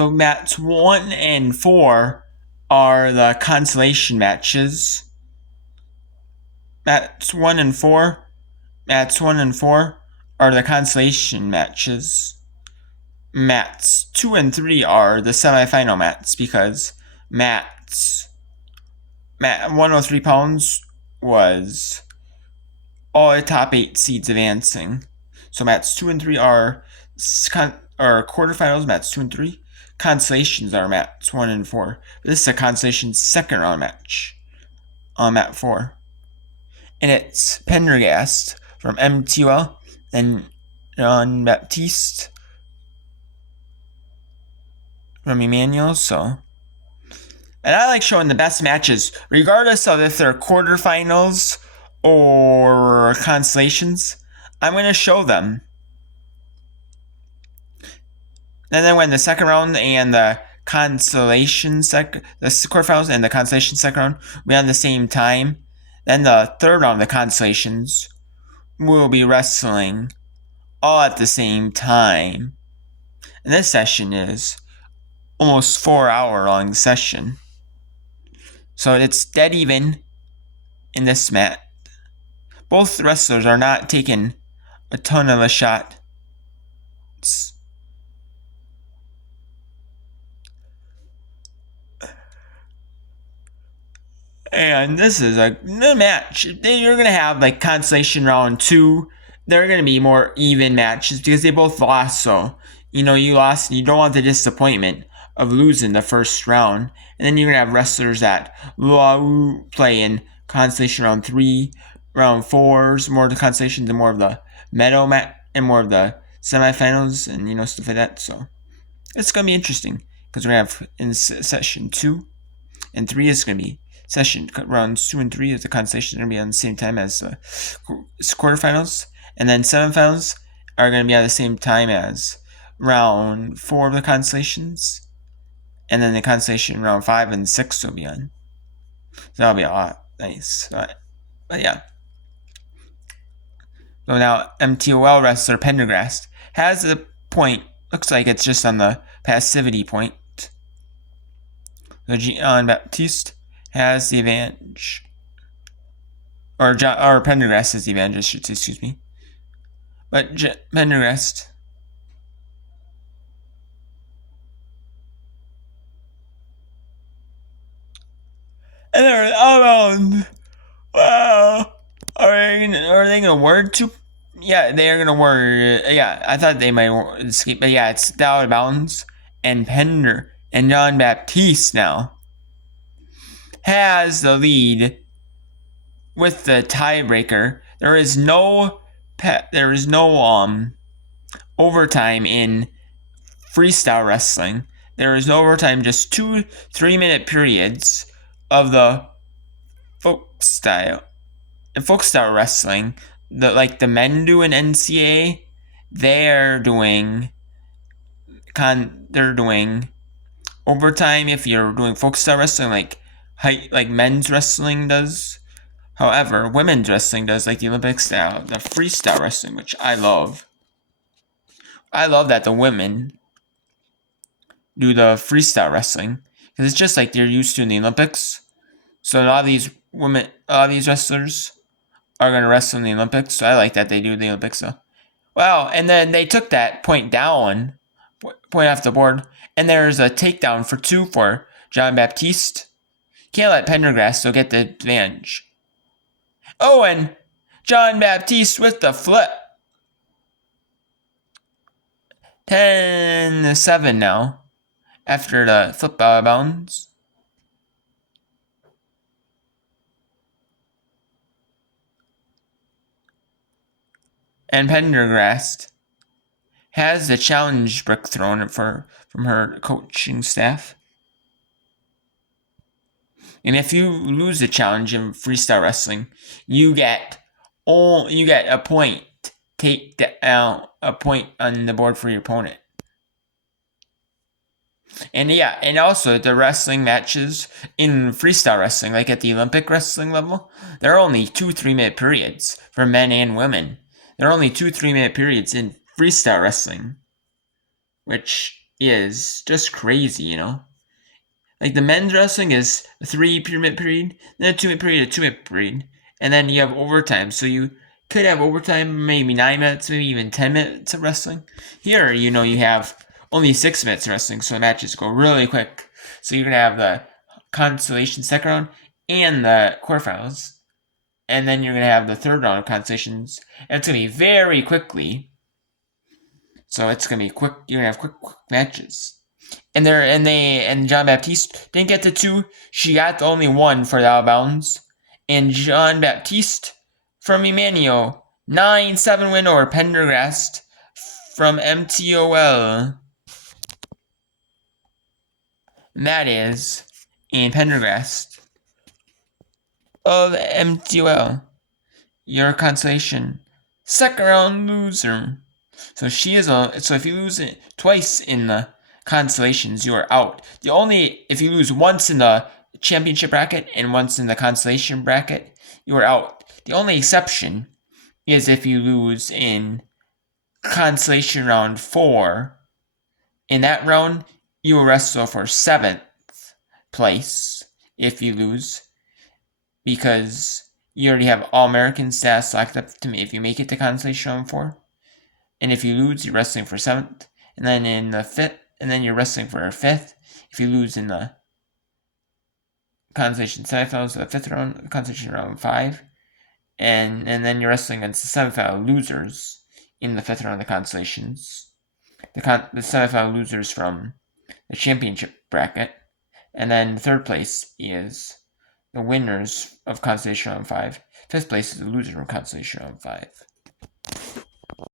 So mats 1 and 4 are the consolation matches. Mats 1 and 4 are the consolation matches. Mats 2 and 3 are the semifinal mats, because mat 103 pounds was all the top 8 seeds advancing. So mats 2 and 3 are quarterfinals, mats 2 and 3. Consolations are mats 1 and 4. This is a consolation second round match on mat 4. And it's Prendergast from NCAA and Jean-Baptiste from Emmanuel. And I like showing the best matches, regardless of if they're quarterfinals or consolations. I'm going to show them. And then when the second round and the the quarterfinals and the consolation second round will be on the same time, then the third round of the consolations will be wrestling all at the same time. And this session is almost 4-hour long session. So it's dead even in this mat. Both wrestlers are not taking a ton of a shot. And this is a good match. You're going to have like consolation round 2. They're going to be more even matches because they both lost. So, you lost and you don't want the disappointment of losing the first round. And then you're going to have wrestlers that play in consolation round 3, round 4s, more of the consolations and more of the medal match and more of the semifinals and, stuff like that. So it's going to be interesting because we're going to have in session 2 and 3 is going to be session rounds 2 and 3 of the consolation are going to be on the same time as the quarterfinals, and then semifinals are going to be at the same time as round 4 of the consolations, and then the consolation round 5 and 6 will be on. So that'll be a lot nice. But yeah. So now MTOL wrestler Prendergast has a point. Looks like it's just on the passivity point. So Jean-Baptiste has the advantage, or Prendergast has the advantage, excuse me. But Prendergast and they're all around. Wow, are they gonna word to? Yeah, they are gonna word. Yeah, I thought they might escape, but yeah, it's out of bounds. And Pender and Jean-Baptiste now has the lead with the tiebreaker. There is no overtime in freestyle wrestling. There is no overtime, just 2 3-minute periods of the folk style wrestling. The men do in NCAA, they're doing overtime if you're doing folk style wrestling, like men's wrestling does. However, women's wrestling does, like the Olympic style, the freestyle wrestling, which I love. I love that the women do the freestyle wrestling because it's just like they're used to in the Olympics. So a lot of these wrestlers are going to wrestle in the Olympics. So I like that they do the Olympics. So, wow, and then they took that point off the board, and there's a takedown for 2 for Jean-Baptiste. Can't let Prendergast still get the advantage. Oh, and Jean-Baptiste with the flip. 10-7 now after the flip bounds. And Prendergast has the challenge brick thrown from her coaching staff. And if you lose the challenge in freestyle wrestling, you get a point. Take a point on the board for your opponent. And yeah, and also the wrestling matches in freestyle wrestling, like at the Olympic wrestling level, there are only 2 3-minute periods for men and women. There are only 2 3-minute periods in freestyle wrestling, which is just crazy, you know? Like the men's wrestling is a 3 minute period, then a 2 minute period, a 2 minute period, and then you have overtime. So you could have overtime, maybe 9 minutes, maybe even 10 minutes of wrestling. Here, you know, you have only 6 minutes of wrestling, so the matches go really quick. So you're gonna have the consolation second round and the quarterfinals, and then you're gonna have the third round of consolations, and it's gonna be very quickly. So it's gonna be quick. You're gonna have quick matches. And Jean-Baptiste didn't get the 2. She got the only 1 for the out of bounds. And Jean-Baptiste from Emmanuel 9-7 win over Prendergast from MTOL. And that is in Prendergast of MTOL. Your consolation second round loser. So if you lose it twice in the consolations, you are out. If you lose once in the championship bracket and once in the consolation bracket, you are out. The only exception is if you lose in consolation round 4. In that round, you will wrestle for 7th place if you lose, because you already have All-American status selected if you make it to consolation round 4. And if you lose, you're wrestling for 7th. And then in the 5th, and then you're wrestling for 5th. If you lose in the consolation semifinals, the 5th round, consolation round 5. And then you're wrestling against the semifinal losers in the 5th round of the consolations. The semifinal losers from the championship bracket. And then 3rd place is the winners of consolation round 5. 5th place is the loser from consolation round 5.